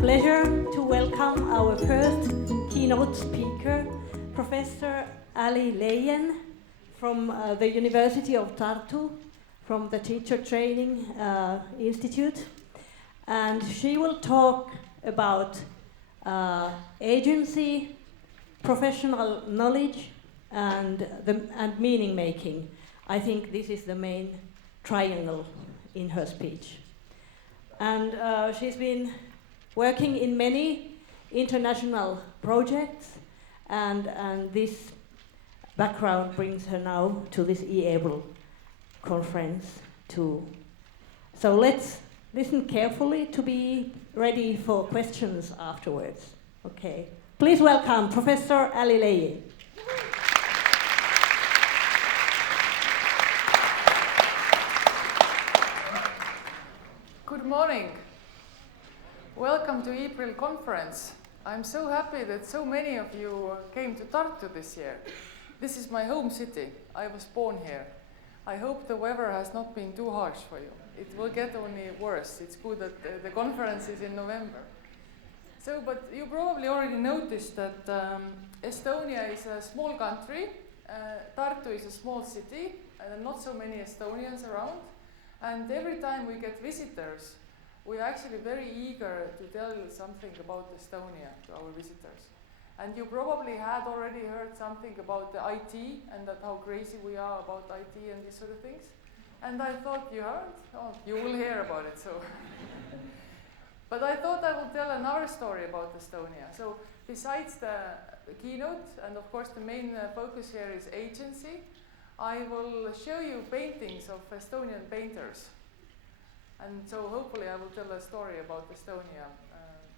pleasure to welcome our first keynote speaker, Professor Äli Leijen from the University of Tartu, from the Teacher Training Institute. And she will talk about agency, professional knowledge, and meaning making. I think this is the main triangle in her speech. And she's been working in many international projects, and this background brings her now to this EAPRIL conference too. So let's listen carefully to be ready for questions afterwards. Okay. Please welcome Professor Äli Leijen. Good morning. Welcome to EAPRIL conference. I'm so happy that so many of you came to Tartu this year. This is my home city. I was born here. I hope the weather has not been too harsh for you. It will get only worse. It's good that the conference is in November. So, but you probably already noticed that Estonia is a small country. Tartu is a small city, and not so many Estonians around. And every time we get visitors, we're actually very eager to tell something about Estonia to our visitors. And you probably had already heard something about the IT and that how crazy we are about IT and these sort of things. And I thought, you heard? Oh, you will hear about it, so. But I thought I will tell another story about Estonia. So besides the keynote, and of course the main focus here is agency, I will show you paintings of Estonian painters. And so hopefully I will tell a story about Estonia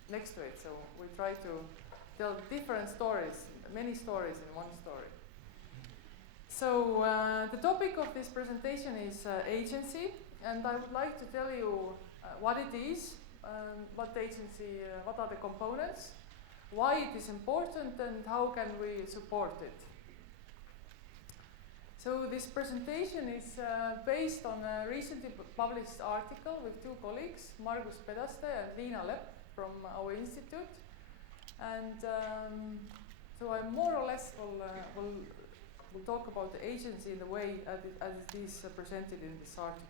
next to it. So we try to tell different stories, many stories in one story. So the topic of this presentation is agency, and I would like to tell you what it is, what agency, what are the components, why it is important, and how can we support it. So this presentation is based on a recently published article with two colleagues, Margus Pedaste and Liina Lepp from our institute. And so I more or less will talk about the agency in the way as it is presented in this article.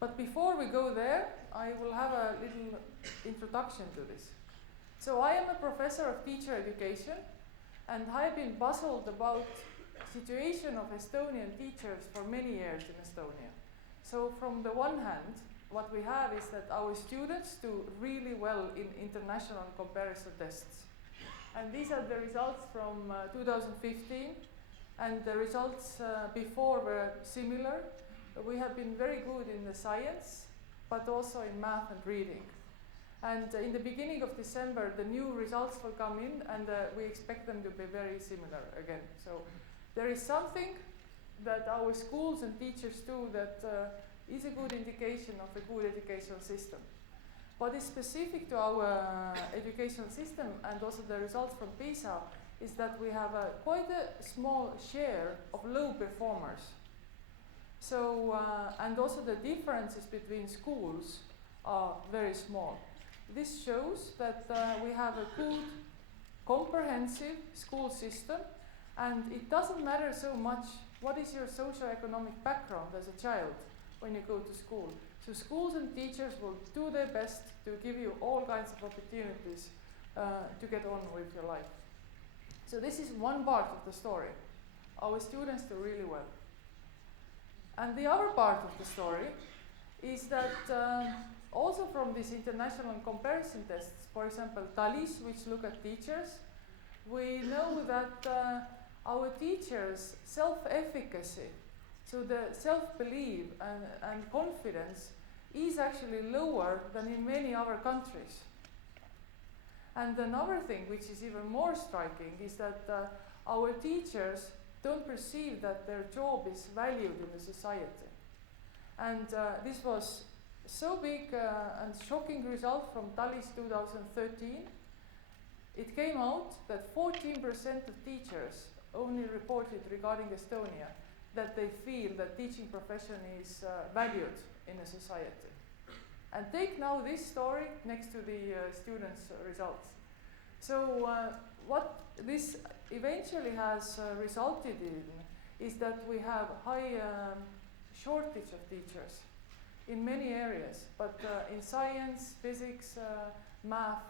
But before we go there, I will have a little introduction to this. So I am a professor of teacher education, and I've been puzzled about situation of Estonian teachers for many years in Estonia. So from the one hand, what we have is that our students do really well in international comparison tests. And these are the results from 2015, and the results before were similar. We have been very good in the science, but also in math and reading. And in the beginning of December, the new results will come in, and we expect them to be very similar again. So there is something that our schools and teachers do that is a good indication of a good educational system. What is specific to our educational system, and also the results from PISA, is that we have quite a small share of low performers. So, and also the differences between schools are very small. This shows that we have a good, comprehensive school system, and it doesn't matter so much what is your socio-economic background as a child when you go to school. So schools and teachers will do their best to give you all kinds of opportunities to get on with your life. So this is one part of the story. Our students do really well. And the other part of the story is that also from these international comparison tests, for example, TALIS, which look at teachers, we know that our teachers' self-efficacy, so the self-belief and confidence, is actually lower than in many other countries. And another thing which is even more striking is that our teachers don't perceive that their job is valued in the society. And this was so big and shocking result from TALIS 2013. It came out that 14% of teachers only reported regarding Estonia that they feel that teaching profession is valued in a society. And take now this story next to the students' results. So what this eventually has resulted in is that we have high shortage of teachers in many areas, but in science, physics, math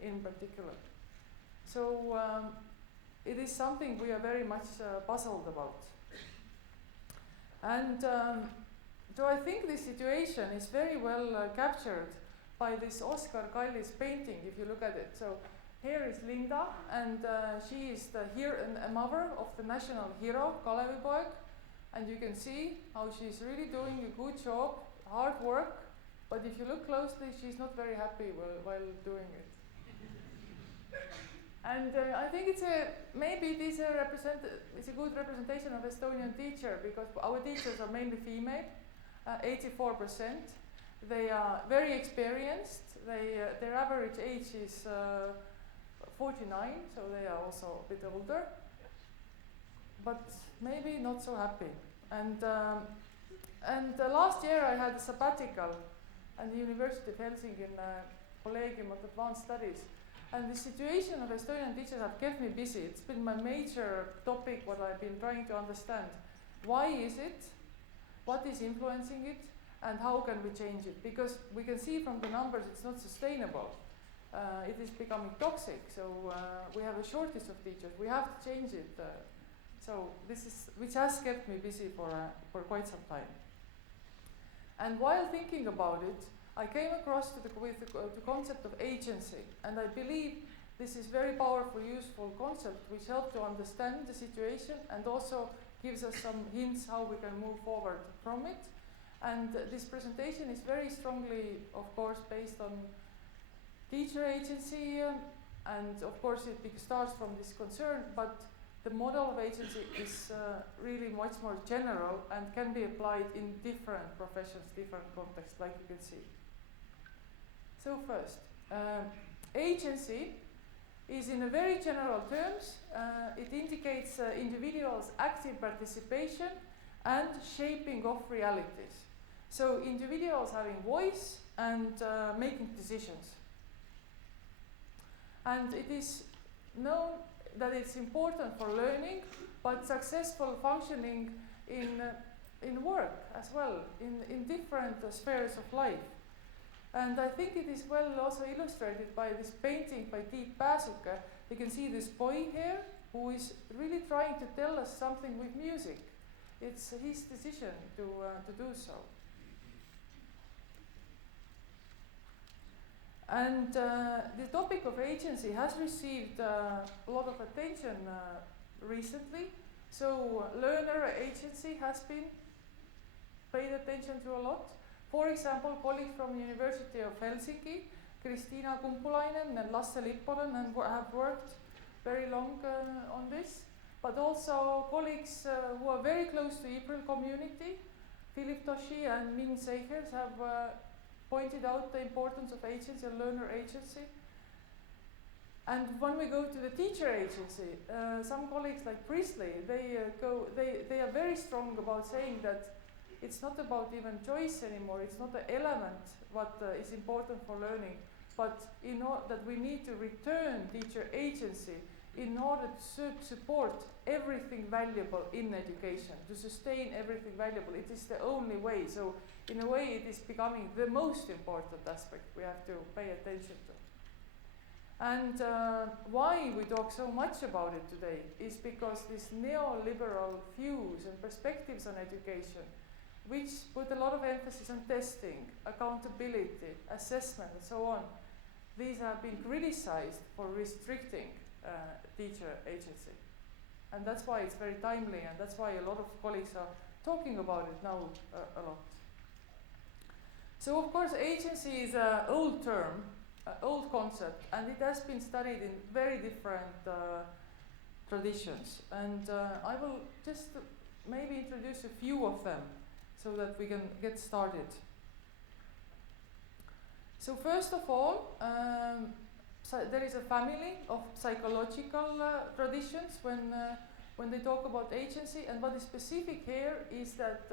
in particular. So it is something we are very much puzzled about. And so I think this situation is very well captured by this Oscar Kallis painting, if you look at it. So here is Linda, and she is a mother of the national hero, Kalevipoeg, and you can see how she's really doing a good job, hard work, but if you look closely, she's not very happy while doing it. And I think it's a good representation of Estonian teacher, because our teachers are mainly female, 84%. They are very experienced. Their average age is 49, so they are also a bit older, but maybe not so happy. And last year I had a sabbatical at the University of Helsinki in Collegium of Advanced Studies. And the situation of Estonian teachers have kept me busy. It's been my major topic, what I've been trying to understand. Why is it? What is influencing it? And how can we change it? Because we can see from the numbers it's not sustainable. It is becoming toxic. So we have a shortage of teachers. We have to change it. So this is, which has kept me busy for quite some time. And while thinking about it, I came across the concept of agency, and I believe this is very powerful, useful concept which helps to understand the situation and also gives us some hints how we can move forward from it. And this presentation is very strongly, of course, based on teacher agency, and of course it starts from this concern, but the model of agency is really much more general and can be applied in different professions, different contexts, like you can see. So first, agency is in a very general terms, it indicates individuals' active participation and shaping of realities. So individuals having voice and making decisions. And it is known that it's important for learning, but successful functioning in work as well, in different spheres of life. And I think it is well also illustrated by this painting by Tiit Pääsuke. You can see this boy here who is really trying to tell us something with music. It's his decision to do so. And the topic of agency has received a lot of attention recently. So learner agency has been paid attention to a lot. For example, colleagues from University of Helsinki, Kristiina Kumpulainen and Lasse Lipponen, have worked very long on this. But also colleagues who are very close to EAPRIL community, Philip Toshi and Min Seichers, have pointed out the importance of agency and learner agency. And when we go to the teacher agency, some colleagues like Priestley, they are very strong about saying that it's not about even choice anymore. It's not the element what is important for learning, but that we need to return teacher agency in order to support everything valuable in education, to sustain everything valuable. It is the only way. So in a way, it is becoming the most important aspect we have to pay attention to. And why we talk so much about it today is because this neoliberal views and perspectives on education, which put a lot of emphasis on testing, accountability, assessment, and so on, these have been criticized for restricting teacher agency. And that's why it's very timely, and that's why a lot of colleagues are talking about it now a lot. So of course agency is an old term, an old concept, and it has been studied in very different traditions. And I will just maybe introduce a few of them so that we can get started. So first of all, there is a family of psychological traditions when they talk about agency, and what is specific here is that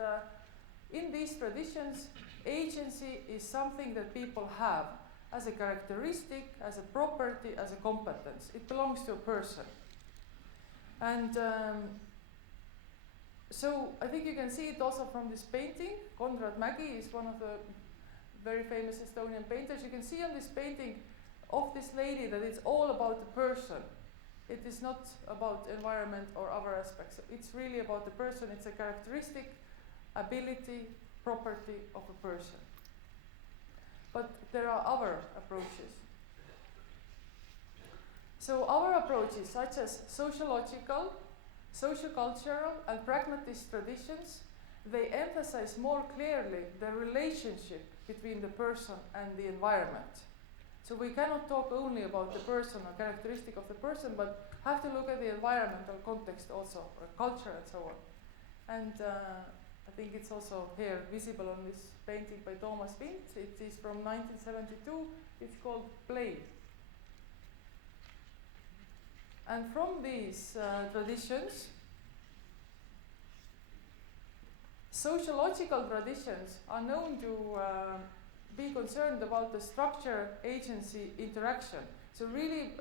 in these traditions, agency is something that people have as a characteristic, as a property, as a competence. It belongs to a person. And so I think you can see it also from this painting. Konrad Mägi is one of the very famous Estonian painters. You can see on this painting of this lady that it's all about the person. It is not about environment or other aspects. It's really about the person. It's a characteristic, ability, property of a person. But there are other approaches. So our approaches, such as sociological, sociocultural, and pragmatist traditions, they emphasize more clearly the relationship between the person and the environment. So we cannot talk only about the person or characteristic of the person, but have to look at the environmental context also, or culture and so on. And I think it's also here visible on this painting by Thomas Vince. It is from 1972. It's called Play. And from these traditions, sociological traditions are known to be concerned about the structure, agency, interaction. So really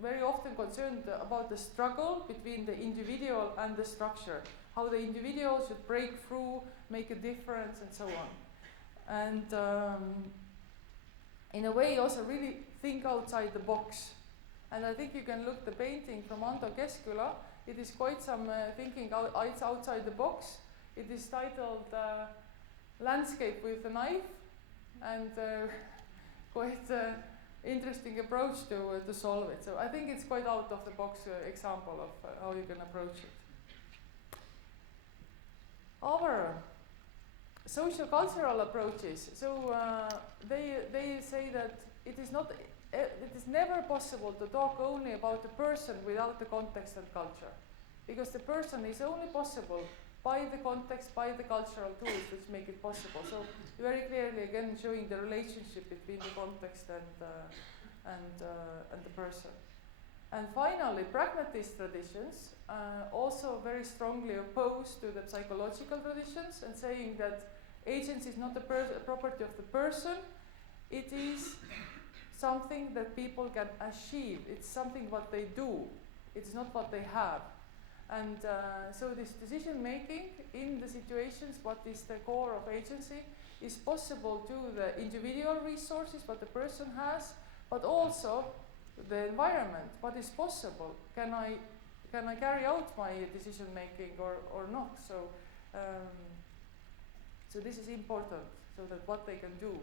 very often concerned about the struggle between the individual and the structure, how the individual should break through, make a difference, and so on. And in a way also really think outside the box. And I think you can look the painting from Anto Keskküla. It is quite some thinking outside the box. It is titled Landscape with a Knife, and quite interesting approach to solve it. So I think it's quite out of the box example of how you can approach it. Other socio-cultural approaches. So they say that it is never possible to talk only about the person without the context and culture, because the person is only possible by the context, by the cultural tools which make it possible. So very clearly again showing the relationship between the context and the person. And finally, pragmatist traditions also very strongly opposed to the psychological traditions, and saying that agency is not a property of the person, it is something that people can achieve. It's something what they do. It's not what they have. And so this decision making in the situations, what is the core of agency, is possible to the individual resources what the person has, but also the environment. What is possible? Can I carry out my decision making or not? So so this is important, so that what they can do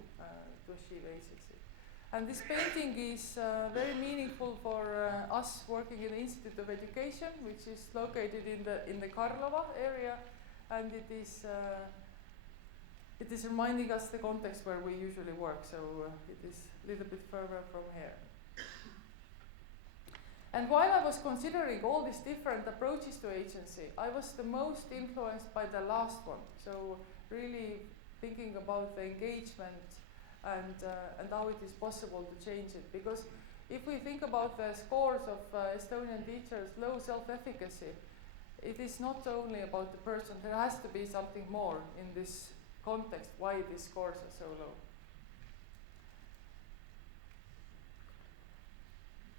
to achieve agency. And this painting is very meaningful for us working in the Institute of Education, which is located in the Karlova area, and it is reminding us the context where we usually work. So it is a little bit further from here. And while I was considering all these different approaches to agency, I was the most influenced by the last one. So really thinking about the engagement and how it is possible to change it. Because if we think about the scores of Estonian teachers' low self-efficacy, it is not only about the person. There has to be something more in this context why these scores are so low.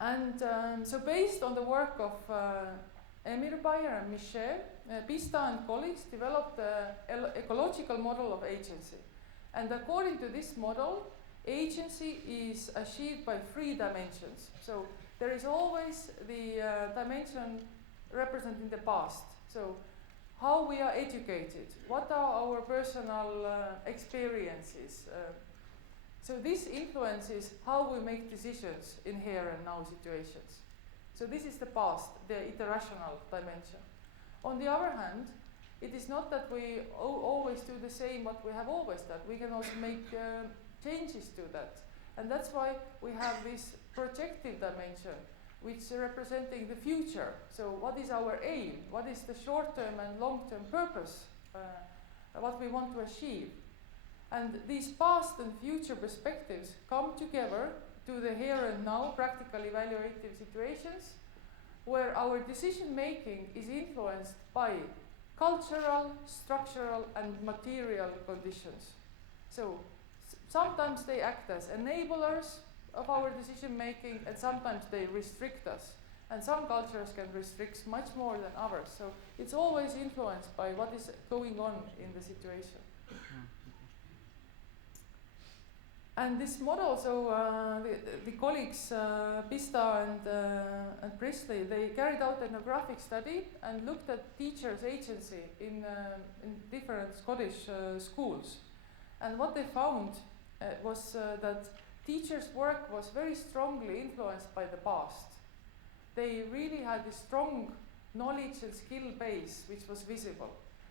And so based on the work of Emir Bayer and Michel, Pista and colleagues developed the ecological model of agency. And according to this model, agency is achieved by 3 dimensions. So there is always the dimension representing the past. So how we are educated, what are our personal experiences. So this influences how we make decisions in here and now situations. So this is the past, the irrational dimension. On the other hand, it is not that we always do the same what we have always done. We can also make changes to that. And that's why we have this projective dimension, which is representing the future. So what is our aim? What is the short-term and long-term purpose? What we want to achieve? And these past and future perspectives come together to the here and now practical evaluative situations, where our decision making is influenced by cultural, structural, and material conditions. So sometimes they act as enablers of our decision making, and sometimes they restrict us. And some cultures can restrict much more than others. So it's always influenced by what is going on in the situation. And this model, so the colleagues Pista and Priestley, they carried out an ethnographic study and looked at teachers' agency in different Scottish schools. And what they found was that teachers' work was very strongly influenced by the past. They really had a strong knowledge and skill base which was visible.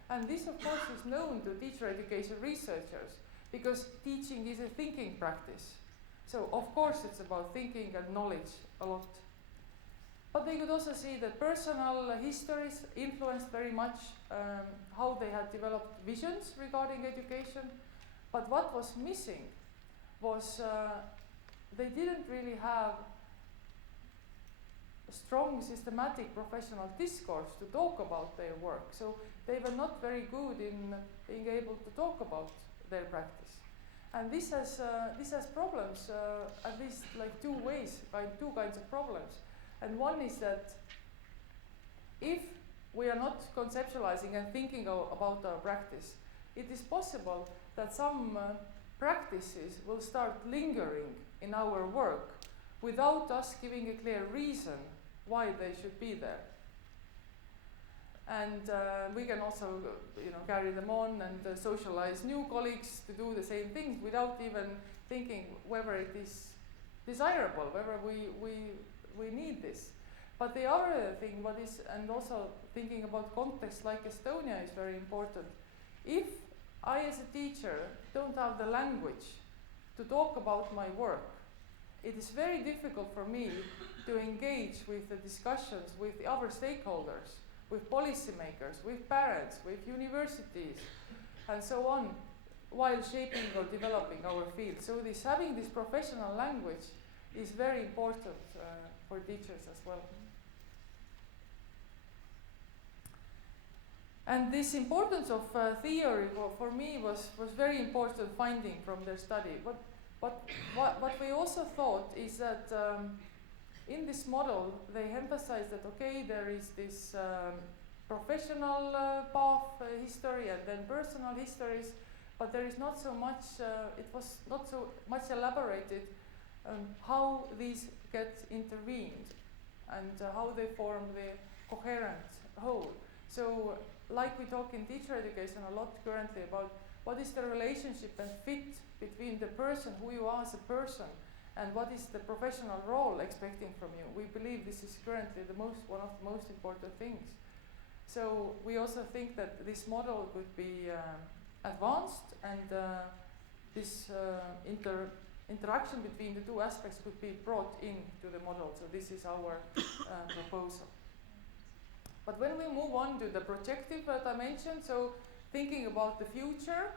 And this, of course, is known to teacher education researchers, because teaching is a thinking practice. So, of course, it's about thinking and knowledge a lot. But they could also see that personal histories influenced very much how they had developed visions regarding education. But what was missing was they didn't really have a strong systematic professional discourse to talk about their work. So they were not very good in being able to talk about their practice. And this has problems, at least like two kinds of problems. And one is that if we are not conceptualizing and thinking about our practice, it is possible that some practices will start lingering in our work without us giving a clear reason why they should be there. And we can also carry them on and socialize new colleagues to do the same things without even thinking whether it is desirable, whether we need this. But the other thing, and also thinking about context like Estonia is very important. If I as a teacher don't have the language to talk about my work, it is very difficult for me to engage with the discussions with the other stakeholders, with policymakers, with parents, with universities, and so on, while shaping or developing our field. So having this professional language is very important for teachers as well. And this importance of theory for me was very important finding from their study. But what we also thought is that in this model they emphasized that there is this professional path history and then personal histories, but there is not so much, it was not so much elaborated how these get intervened and how they form the coherent whole. So like we talk in teacher education a lot currently about what is the relationship and fit between the person, who you are as a person, and what is the professional role expecting from you. We believe this is currently one of the most important things. So we also think that this model could be advanced, and this interaction between the two aspects could be brought into the model. So this is our proposal. But when we move on to the projective dimension, so thinking about the future,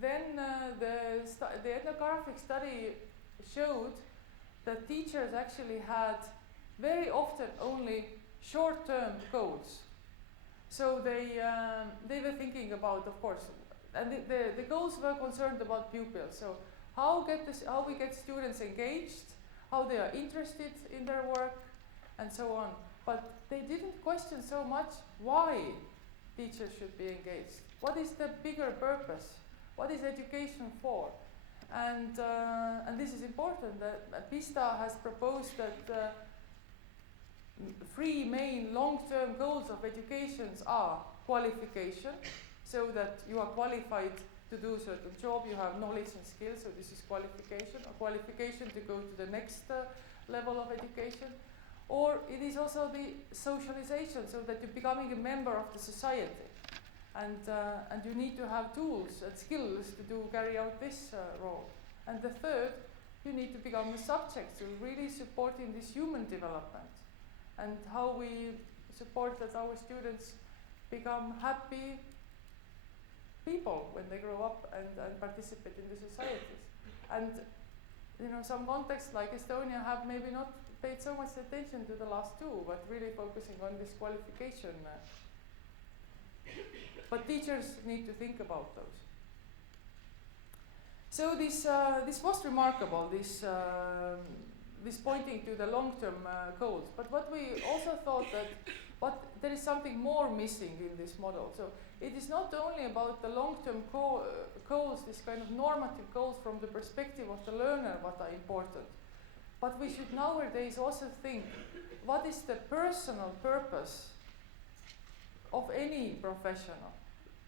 then the ethnographic study showed that teachers actually had very often only short-term goals. So they were thinking about, of course, and the goals were concerned about pupils. So how we get students engaged, how they are interested in their work, and so on. But they didn't question so much why teachers should be engaged. What is the bigger purpose? What is education for? And this is important. That Pista has proposed that three main long-term goals of education are qualification, so that you are qualified to do a certain job, you have knowledge and skills, so this is qualification, or qualification to go to the next level of education. Or it is also the socialization, so that you're becoming a member of the society. And you need to have tools and skills to carry out this role. And the third, you need to become a subject, so really supporting this human development, and how we support that our students become happy people when they grow up and participate in the societies. And some contexts like Estonia have maybe not paid so much attention to the last two, but really focusing on this qualification But teachers need to think about those. So this was remarkable, this pointing to the long-term goals. But what we also thought that there is something more missing in this model. So it is not only about the long-term goals, this kind of normative goals from the perspective of the learner, what are important. But we should nowadays also think, what is the personal purpose of any professional,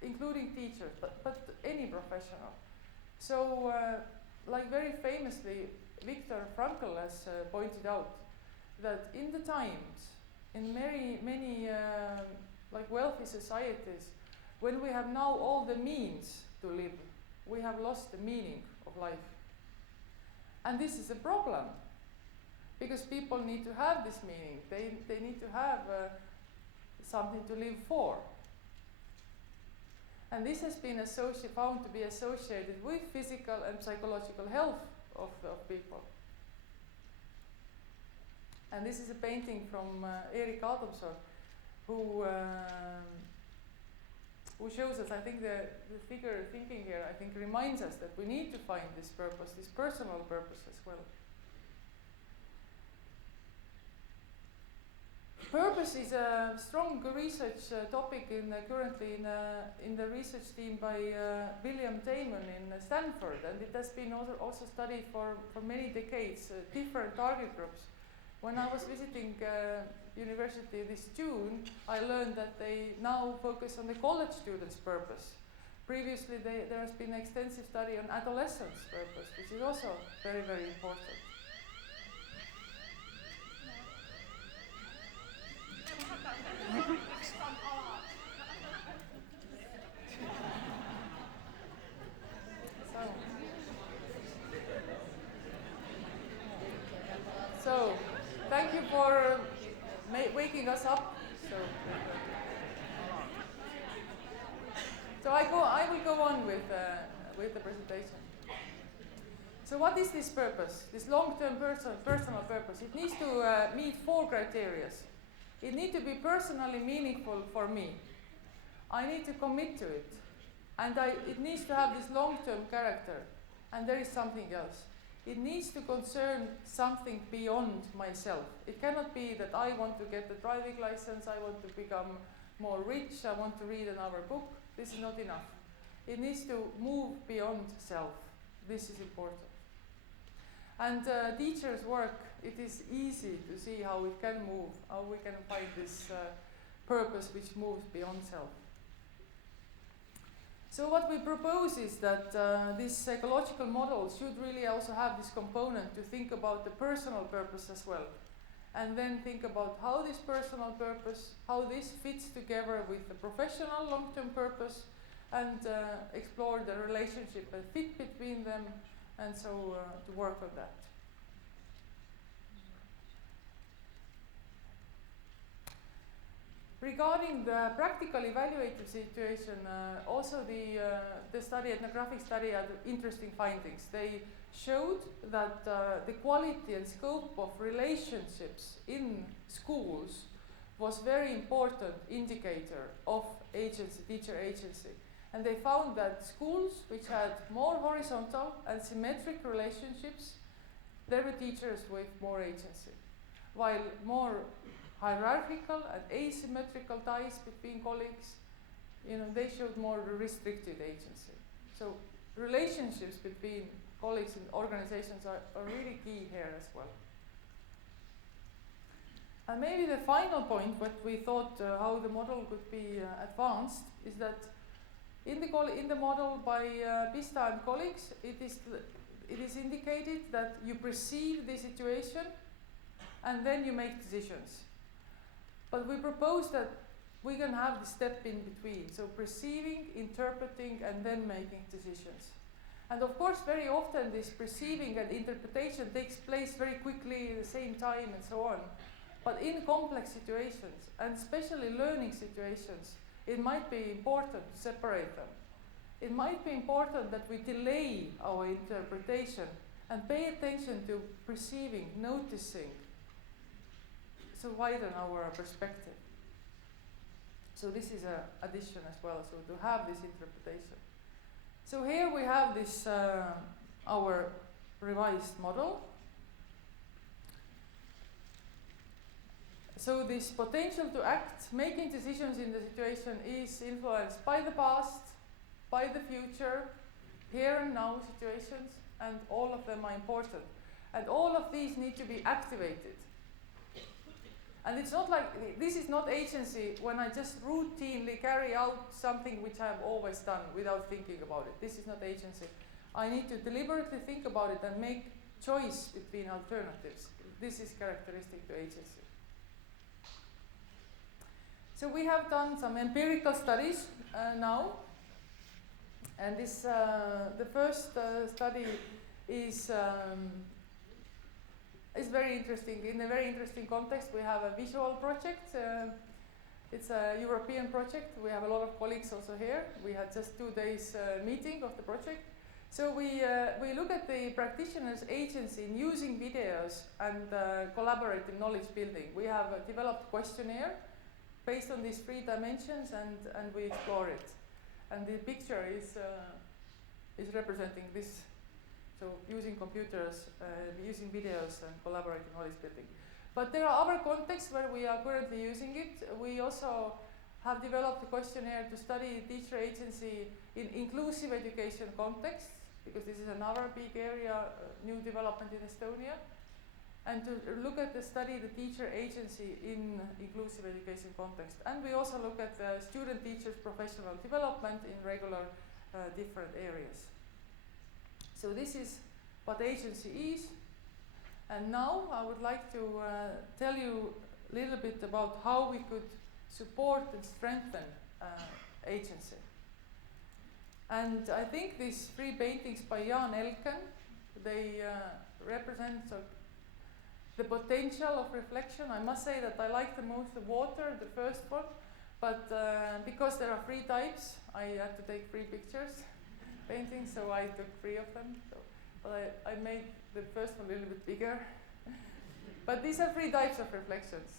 including teachers, but any professional. So, like very famously, Viktor Frankl has pointed out that in the times, in many like wealthy societies, when we have now all the means to live, we have lost the meaning of life. And this is a problem, because people need to have this meaning. They need to have something to live for. And this has been found to be associated with physical and psychological health of people. And this is a painting from Erik Adamson, who shows us, I think the figure thinking here, I think reminds us that we need to find this purpose, this personal purpose as well. Purpose is a strong research topic currently in the research team by William Damon in Stanford, and it has been also studied for many decades, different target groups. When I was visiting university this June, I learned that they now focus on the college students' purpose. Previously, there has been an extensive study on adolescents' purpose, which is also very, very important. So, thank you for waking us up. So I will go on with the presentation. So what is this purpose? This long-term personal purpose? It needs to meet 4 criteria. It needs to be personally meaningful for me. I need to commit to it. And it needs to have this long-term character. And there is something else. It needs to concern something beyond myself. It cannot be that I want to get the driving license, I want to become more rich, I want to read another book. This is not enough. It needs to move beyond self. This is important. And teachers' work, it is easy to see how it can move, how we can find this purpose which moves beyond self. So what we propose is that this ecological model should really also have this component to think about the personal purpose as well. And then think about how this personal purpose, how this fits together with the professional long-term purpose, and explore the relationship and fit between them, and so to work on that. Regarding the practical evaluative situation, also the study, ethnographic study, had interesting findings. They showed that the quality and scope of relationships in schools was very important indicator of agency, teacher agency. And they found that schools which had more horizontal and symmetric relationships, there were teachers with more agency, while more hierarchical and asymmetrical ties between colleagues, they showed more restricted agency. So relationships between colleagues and organizations are really key here as well. And maybe the final point, what we thought how the model could be advanced, is that in the model by Pista and colleagues, it is indicated that you perceive the situation and then you make decisions. But we propose that we can have the step in between, so perceiving, interpreting, and then making decisions. And of course, very often this perceiving and interpretation takes place very quickly at the same time and so on. But in complex situations, and especially learning situations, it might be important to separate them. It might be important that we delay our interpretation and pay attention to perceiving, noticing, so widen our perspective. So this is an addition as well, so to have this interpretation. So here we have this, our revised model. So this potential to act, making decisions in the situation is influenced by the past, by the future, here and now situations, and all of them are important. And all of these need to be activated. And it's not like, this is not agency when I just routinely carry out something which I've always done without thinking about it. This is not agency. I need to deliberately think about it and make choice between alternatives. This is characteristic to agency. So we have done some empirical studies now. And this, the first study is very interesting. In a very interesting context, we have a visual project. It's a European project. We have a lot of colleagues also here. We had just 2 days meeting of the project. So we look at the practitioner's agency in using videos and collaborative knowledge building. We have developed a questionnaire based on these 3 dimensions, and we explore it. And the picture is representing this. So using computers, using videos and collaborative knowledge building. But there are other contexts where we are currently using it. We also have developed a questionnaire to study teacher agency in inclusive education contexts, because this is another big area, new development in Estonia. And to look at the study the teacher agency in inclusive education context. And we also look at the student teachers' professional development in regular different areas. So this is what agency is. And now I would like to tell you a little bit about how we could support and strengthen agency. And I think these 3 paintings by Jan Elken, they represent the potential of reflection. I must say that I like the most the water, the first one, but because there are 3 types, I had to take 3 pictures. Paintings, so I took 3 of them. So, but I made the first one a little bit bigger. But these are 3 types of reflections.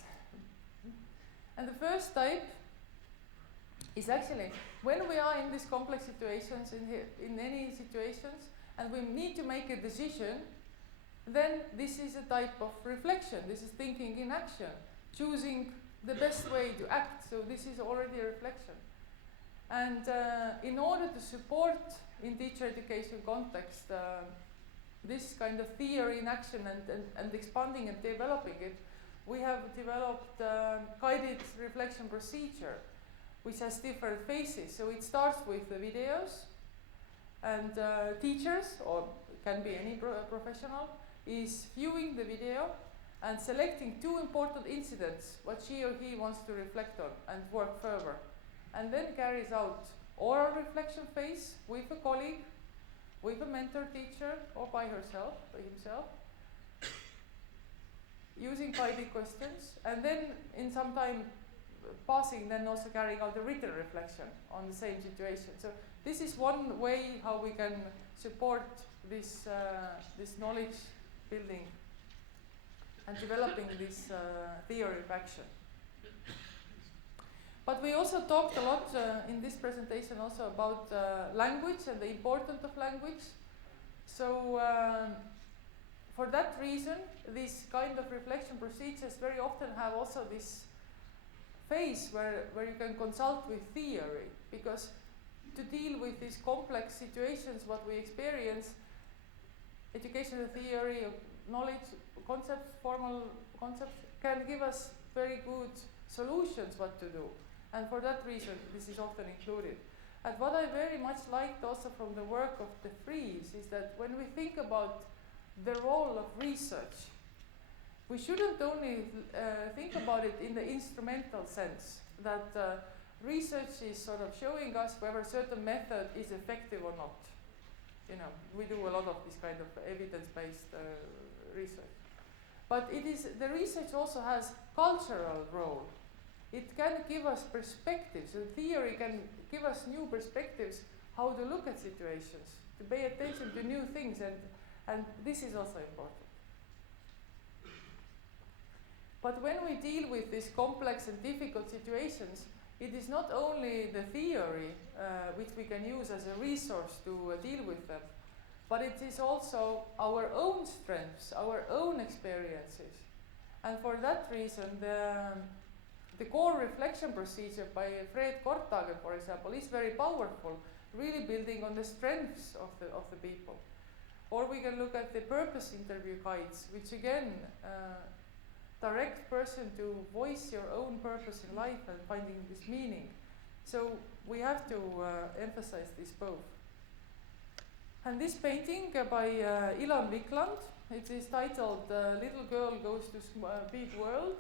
And the first type is actually when we are in these complex situations, in any situations, and we need to make a decision, then this is a type of reflection. This is thinking in action, choosing the best way to act. So this is already a reflection. And in order to support in teacher education context this kind of theory in action and expanding and developing it, we have developed guided reflection procedure, which has different phases. So it starts with the videos, and teachers, or can be any professional, is viewing the video and selecting 2 important incidents what she or he wants to reflect on and work further. And then carries out oral reflection phase with a colleague, with a mentor teacher, or by herself, by himself, using guided questions, and then in some time passing, then also carrying out a written reflection on the same situation. So this is one way how we can support this, this knowledge building and developing this theory of action. But we also talked a lot in this presentation also about language and the importance of language. So for that reason, this kind of reflection procedures very often have also this phase where you can consult with theory, because to deal with these complex situations what we experience, educational theory, knowledge, concepts, formal concepts can give us very good solutions what to do. And for that reason, this is often included. And what I very much liked also from the work of De Vries is that when we think about the role of research, we shouldn't only think about it in the instrumental sense, that research is sort of showing us whether a certain method is effective or not. You know, we do a lot of this kind of evidence-based research. But it is, the research also has cultural role. It can give us perspectives. The theory can give us new perspectives how to look at situations, to pay attention to new things, and this is also important. But when we deal with these complex and difficult situations, it is not only the theory which we can use as a resource to deal with them, but it is also our own strengths, our own experiences. And for that reason, the core reflection procedure by Fred Korthagen, for example, is very powerful, really building on the strengths of the people. Or we can look at the purpose interview guides, which again direct person to voice your own purpose in life and finding this meaning. So we have to emphasize this both. And this painting by Ilan Vikland, it is titled Little Girl Goes to Big World.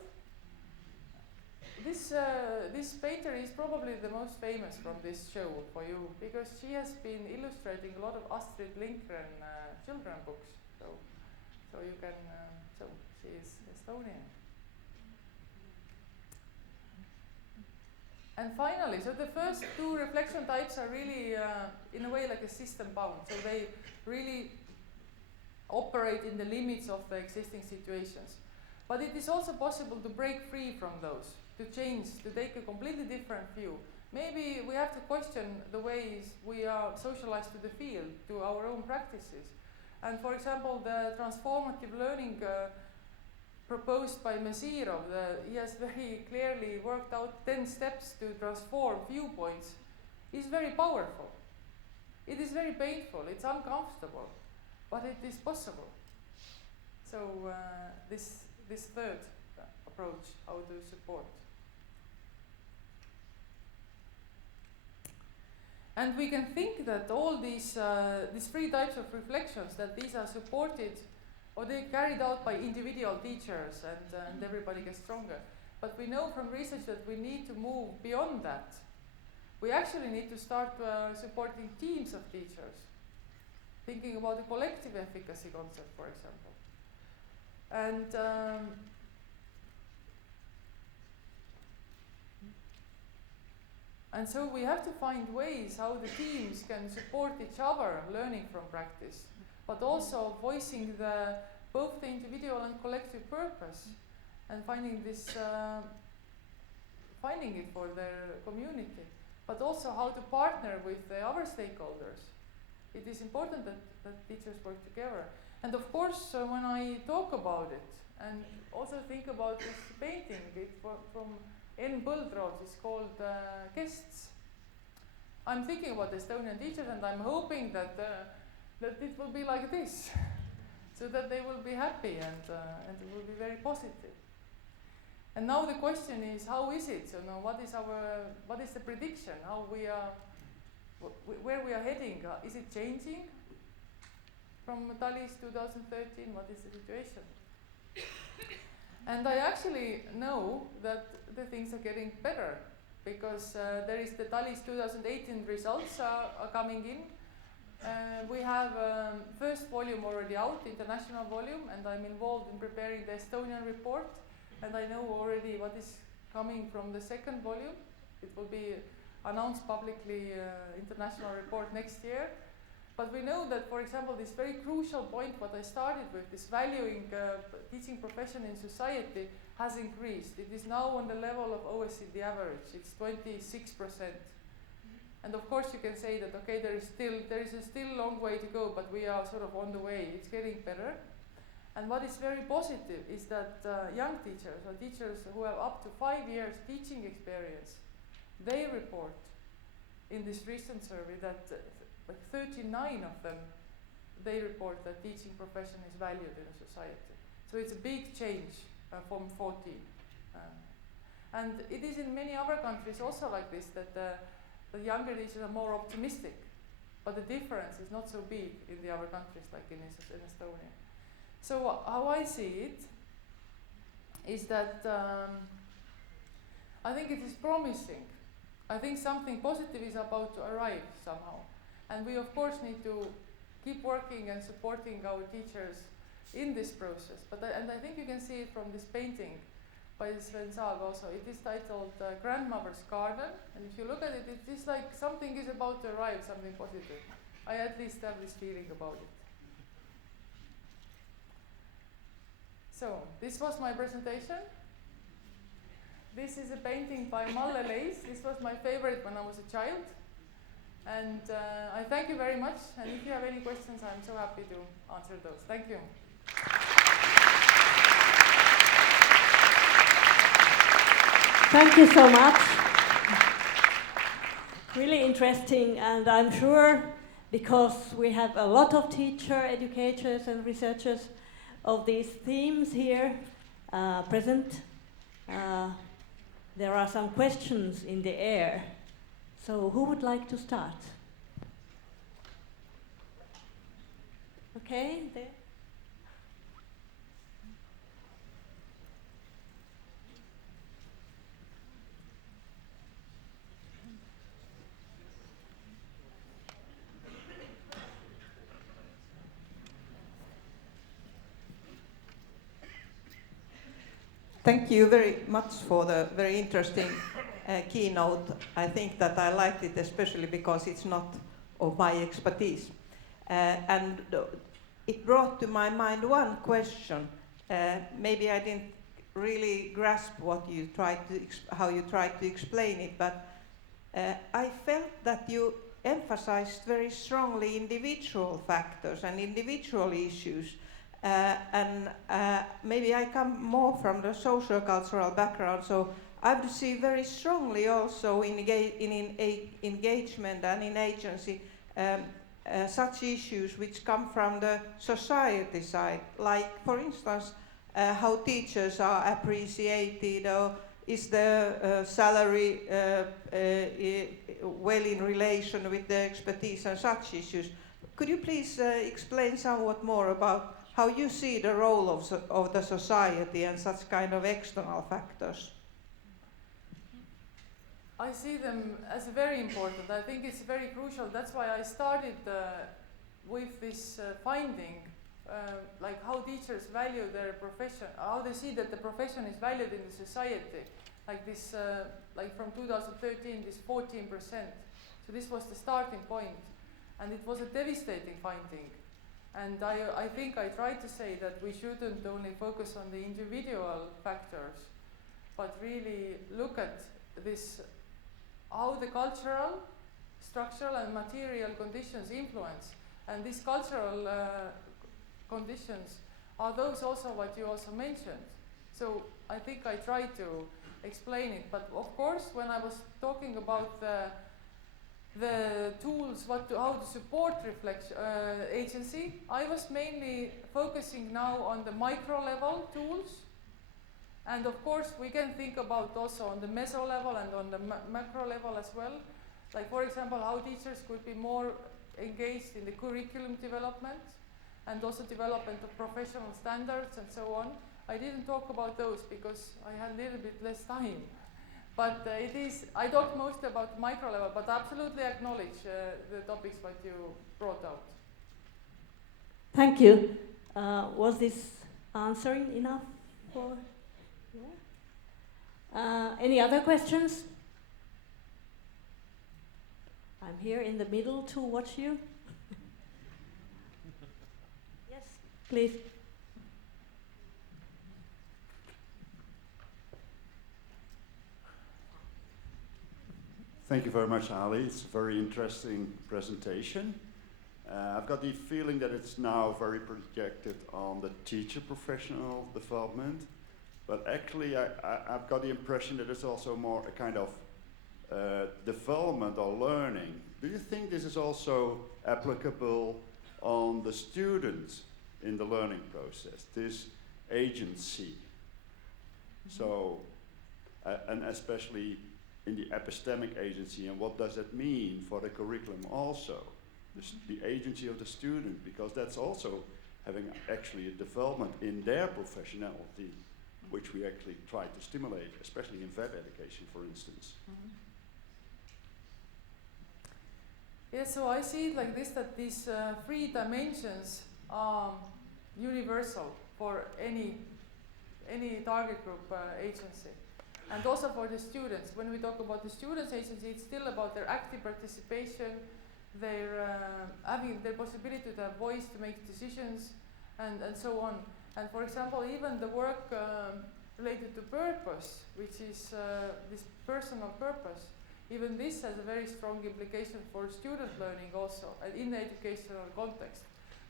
This painter is probably the most famous from this show for you, because she has been illustrating a lot of Astrid Lindgren children books. So you can, so she is Estonian. And finally, so the first two reflection types are really, in a way, like a system bound. So they really operate in the limits of the existing situations. But it is also possible to break free from those, to change, to take a completely different view. Maybe we have to question the ways we are socialized to the field, to our own practices. And for example, the transformative learning proposed by Mesirov, he has very clearly worked out 10 steps to transform viewpoints, is very powerful. It is very painful, it's uncomfortable, but it is possible. So this third approach, how to support. And we can think that all these three types of reflections, that these are supported or they carried out by individual teachers and everybody gets stronger. But we know from research that we need to move beyond that. We actually need to start supporting teams of teachers, thinking about the collective efficacy concept, for example. And so we have to find ways how the teams can support each other learning from practice, but also voicing both the individual and collective purpose, and finding it for their community, but also how to partner with the other stakeholders. It is important that teachers work together. And of course, when I talk about it, and also think about this painting, it's from N. Põldroos, it's called Guests. I'm thinking about Estonian teachers, and I'm hoping that it will be like this, so that they will be happy and it will be very positive. And now the question is, how is it? So now, what is the prediction? How we are, where we are heading? Is it changing from TALIS 2013? What is the situation? And I actually know that the things are getting better, because there is the TALIS 2018 results are coming in. We have first volume already out, international volume, and I'm involved in preparing the Estonian report, and I know already what is coming from the second volume. It will be announced publicly, international report next year. But we know that, for example, this very crucial point, what I started with, this valuing teaching profession in society, has increased. It is now on the level of OECD average. It's 26%. And of course you can say that, okay, there is a still long way to go, but we are sort of on the way. It's getting better. And what is very positive is that young teachers, or teachers who have up to 5 years teaching experience, they report in this recent survey that 39 of them, they report that teaching profession is valued in a society. So it's a big change from 14. And it is in many other countries also like this, that the younger teachers are more optimistic, but the difference is not so big in the other countries like in Estonia. So how I see it is that I think it is promising. I think something positive is about to arrive somehow. And we of course need to keep working and supporting our teachers in this process. And I think you can see it from this painting by Sven Saag also. It is titled Grandmother's Garden, and if you look at it, it is like something is about to arrive, something positive. I at least have this feeling about it. So, this was my presentation. This is a painting by Äli Leijen. This was my favorite when I was a child. And I thank you very much. And if you have any questions, I'm so happy to answer those. Thank you. Thank you so much. Really interesting, and I'm sure because we have a lot of teachers, educators and researchers of these themes here present, there are some questions in the air. So who would like to start? Okay, there. Thank you very much for the very interesting keynote. I think that I liked it especially because it's not of my expertise. And it brought to my mind one question. Maybe I didn't really grasp what you tried to how you tried to explain it, but I felt that you emphasized very strongly individual factors and individual issues. And maybe I come more from the socio-cultural background, so I would see very strongly also in engagement and in agency such issues which come from the society side, like, for instance, how teachers are appreciated, or is the salary well in relation with the expertise and such issues. Could you please explain somewhat more about how you see the role of the society and such kind of external factors? I see them as very important. I think it's very crucial. That's why I started with this finding, like how teachers value their profession, how they see that the profession is valued in the society. Like this, like from 2013, this 14%. So this was the starting point, and it was a devastating finding. And I think I tried to say that we shouldn't only focus on the individual factors, but really look at this, how the cultural, structural and material conditions influence. And these cultural conditions are those also what you also mentioned. So I think I tried to explain it, but of course when I was talking about the tools, how to support reflection, agency, I was mainly focusing now on the micro level tools. And of course we can think about also on the meso level and on the macro level as well. Like for example, how teachers could be more engaged in the curriculum development and also development of professional standards and so on. I didn't talk about those because I had a little bit less time. But I talked mostly about micro level, but I absolutely acknowledge the topics that you brought out. Thank you. Was this answering enough for? Yeah. Any other questions? I'm here in the middle to watch you. Yes, please. Thank you very much, Ali. It's a very interesting presentation. I've got the feeling that it's now very projected on the teacher professional development, but actually I've got the impression that it's also more a kind of development or learning. Do you think this is also applicable on the students in the learning process, this agency? So, and especially in the epistemic agency, and what does that mean for the curriculum also? The agency of the student, because that's also having actually a development in their professionality, which we actually try to stimulate, especially in vet education, for instance. Yeah, so I see it like this, that these 3 dimensions are universal for any target group agency. And also for the students. When we talk about the students' agency, it's still about their active participation, their having the possibility to have voice, to make decisions, and so on. And for example, even the work related to purpose, which is this personal purpose. Even this has a very strong implication for student learning also, in the educational context.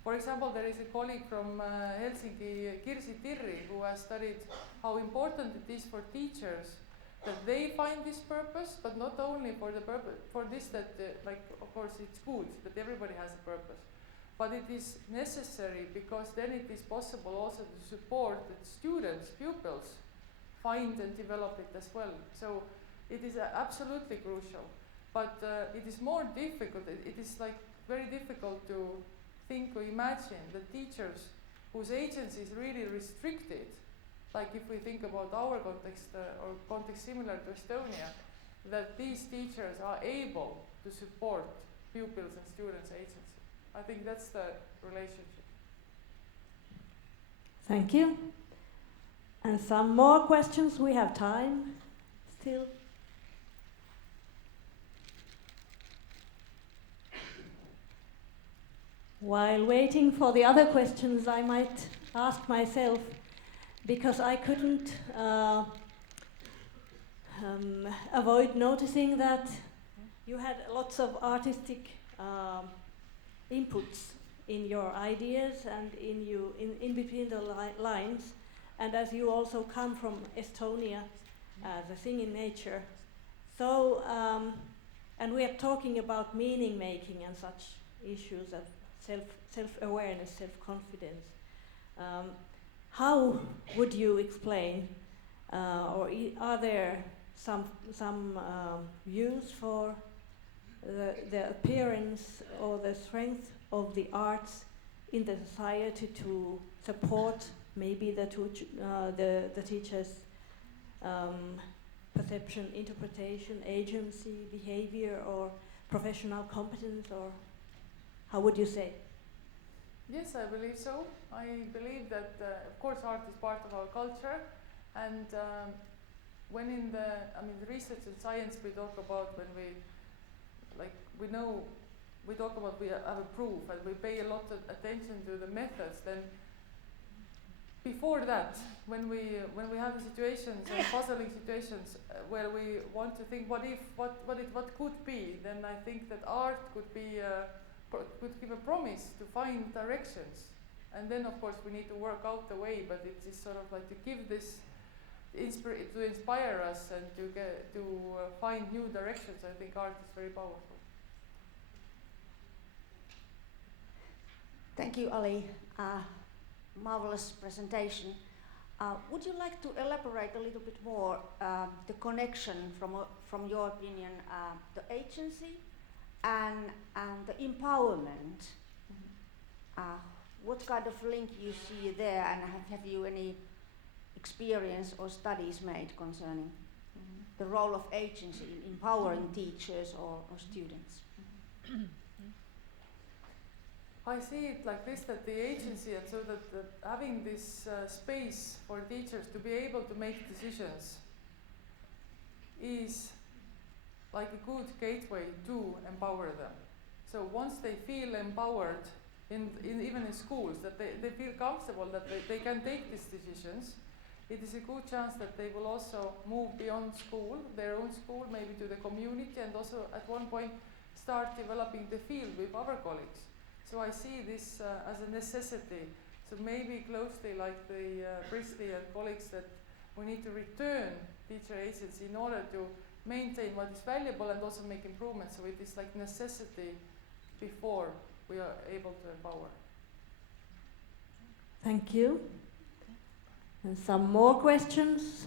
For example, there is a colleague from Helsinki, Kirsi Tirri, who has studied how important it is for teachers that they find this purpose, but not only for the purpose, for this that, like, of course it's good that everybody has a purpose, but it is necessary because then it is possible also to support that students, pupils, find and develop it as well. So it is absolutely crucial, but it is more difficult. It is like very difficult to think or imagine the teachers whose agency is really restricted, like if we think about our context or context similar to Estonia, that these teachers are able to support pupils and students' agency. I think that's the relationship. Thank you. And some more questions. We have time still. While waiting for the other questions, I might ask myself, because I couldn't avoid noticing that you had lots of artistic inputs in your ideas and in between the lines. And as you also come from Estonia, the thing in nature, so and we are talking about meaning making and such issues of self-awareness, self-confidence. How would you explain, or are there some views for the appearance or the strength of the arts in the society to support maybe the teacher's perception, interpretation, agency, behavior, or professional competence, or how would you say? Yes, I believe so. I believe that, of course, art is part of our culture, and when in the research and science we talk about when we talk about we have a proof and we pay a lot of attention to the methods. Then before that, when we have the situations and puzzling situations where we want to think what could be, then I think that art could be. Could give a promise to find directions, and then of course we need to work out the way. But it is sort of like to give this, to inspire us and to find new directions. I think art is very powerful. Thank you, Ali. Marvelous presentation. Would you like to elaborate a little bit more the connection from your opinion, the agency and the empowerment? What kind of link you see there, and have you any experience or studies made concerning the role of agency in empowering teachers or students? I see it like this, that the agency, and so that having this space for teachers to be able to make decisions is like a good gateway to empower them. So once they feel empowered, even in schools, that they feel comfortable that they can take these decisions, it is a good chance that they will also move beyond school, their own school, maybe to the community, and also at one point start developing the field with other colleagues. So I see this as a necessity. So maybe closely like the Brisley and colleagues, that we need to return teacher agency in order to maintain what is valuable and also make improvements. So it is like necessity before we are able to empower. Thank you. And some more questions?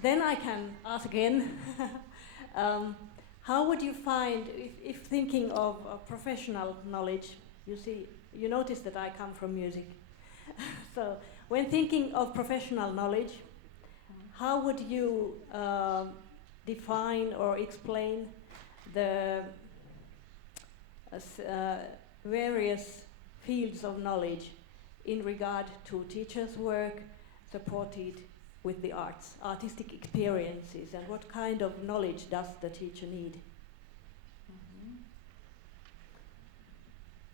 Then I can ask again. How would you find, if thinking of professional knowledge, you notice that I come from music. So when thinking of professional knowledge, how would you define or explain the various fields of knowledge in regard to teachers' work supported with the arts, artistic experiences, and what kind of knowledge does the teacher need?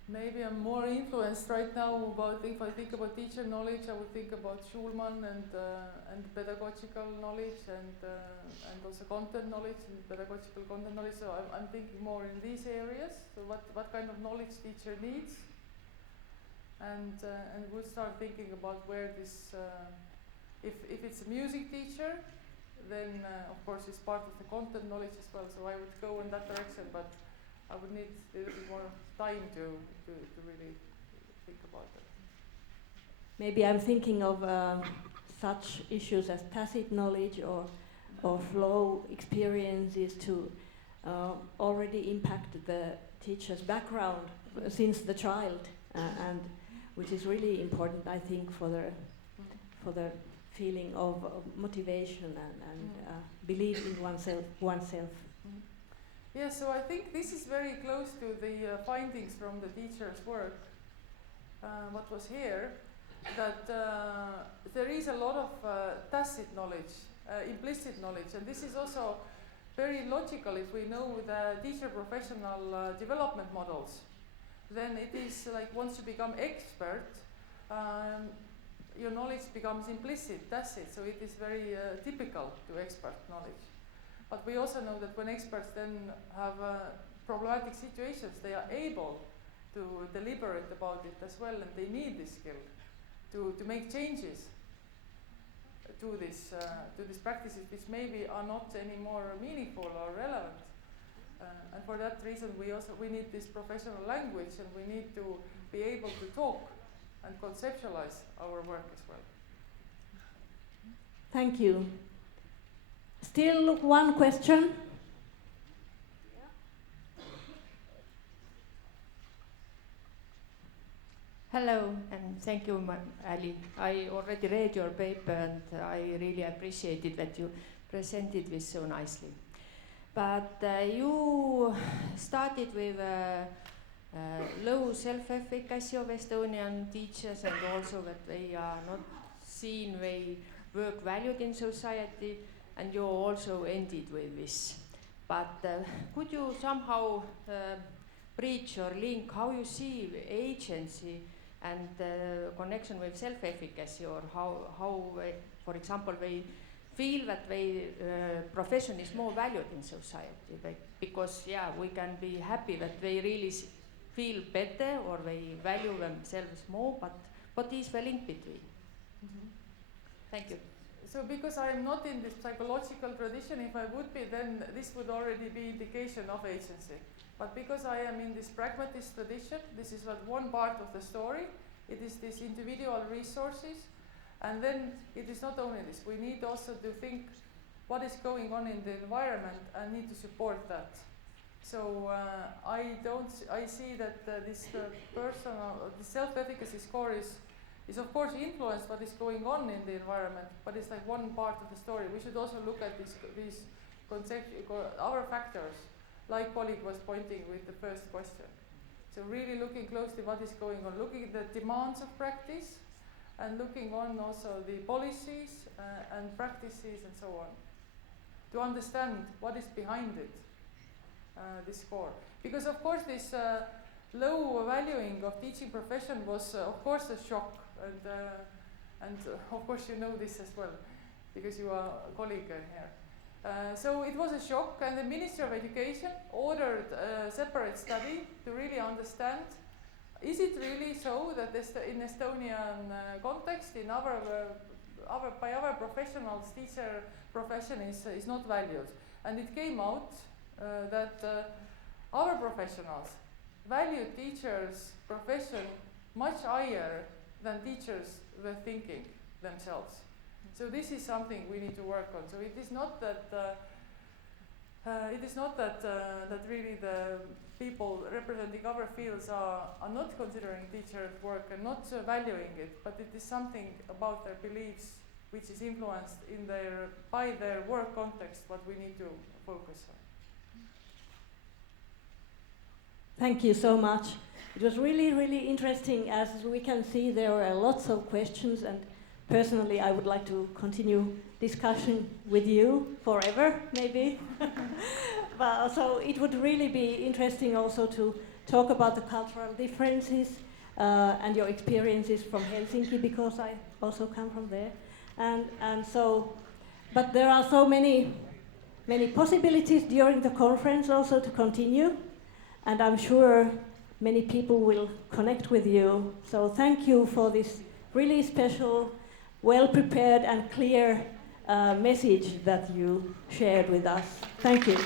Maybe I'm more influenced right now about, if I think about teacher knowledge, I would think about Schulman and pedagogical knowledge and also content knowledge and pedagogical content knowledge. So I'm thinking more in these areas. So what kind of knowledge teacher needs, and we'll start thinking about where this, if it's a music teacher, then of course it's part of the content knowledge as well. So I would go in that direction, but I would need a little bit more time to really think about that. Maybe I'm thinking of such issues as tacit knowledge or flow experiences to already impact the teacher's background since the child, and which is really important, I think, for the feeling of motivation and belief in oneself. Yeah, so I think this is very close to the findings from the teacher's work. What was here, that there is a lot of tacit knowledge, implicit knowledge, and this is also very logical. If we know the teacher professional development models, then it is like once you become expert, your knowledge becomes implicit, tacit, so it is very typical to expert knowledge. But we also know that when experts then have problematic situations, they are able to deliberate about it as well, and they need this skill to make changes to these practices, which maybe are not any more meaningful or relevant. And for that reason, we need this professional language, and we need to be able to talk and conceptualize our work as well. Thank you. Still one question. Hello, and thank you, Ali. I already read your paper, and I really appreciated that you presented this so nicely. But you started with low self-efficacy of Estonian teachers, and also that they are not seen, they work valued in society, and you also ended with this. But could you somehow bridge or link how you see agency and connection with self-efficacy, or how for example, they feel that their profession is more valued in society? Because, yeah, we can be happy that they really feel better or they value themselves more, but what is the link between? Mm-hmm. Thank you. So because I am not in this psychological tradition, if I would be, then this would already be indication of agency. But because I am in this pragmatist tradition, this is what one part of the story. It is this individual resources. And then it is not only this. We need also to think what is going on in the environment and need to support that. So I see that this personal, the self-efficacy score is of course influenced what is going on in the environment, but it's like one part of the story. We should also look at these other factors, like colleague was pointing with the first question. So really looking closely what is going on, looking at the demands of practice, and looking on also the policies and practices and so on, to understand what is behind it, this score. Because of course this low valuing of teaching profession was of course a shock, and of course you know this as well, because you are a colleague here. So it was a shock, and the Ministry of Education ordered a separate study to really understand, is it really so that in Estonian context, in by our professionals, teacher profession is not valued? And it came out that our professionals value teachers' profession much higher than teachers were thinking themselves. So this is something we need to work on. So it is not that that really the people representing our fields are not considering teachers' work and not valuing it, but it is something about their beliefs which is influenced by their work context, what we need to focus on. Thank you so much. It was really, really interesting. As we can see, there are lots of questions, and personally I would like to continue discussion with you forever, maybe. But so it would really be interesting also to talk about the cultural differences and your experiences from Helsinki, because I also come from there. And so, but there are so many possibilities during the conference also to continue, and I'm sure many people will connect with you. So thank you for this really special, well-prepared and clear message that you shared with us. Thank you.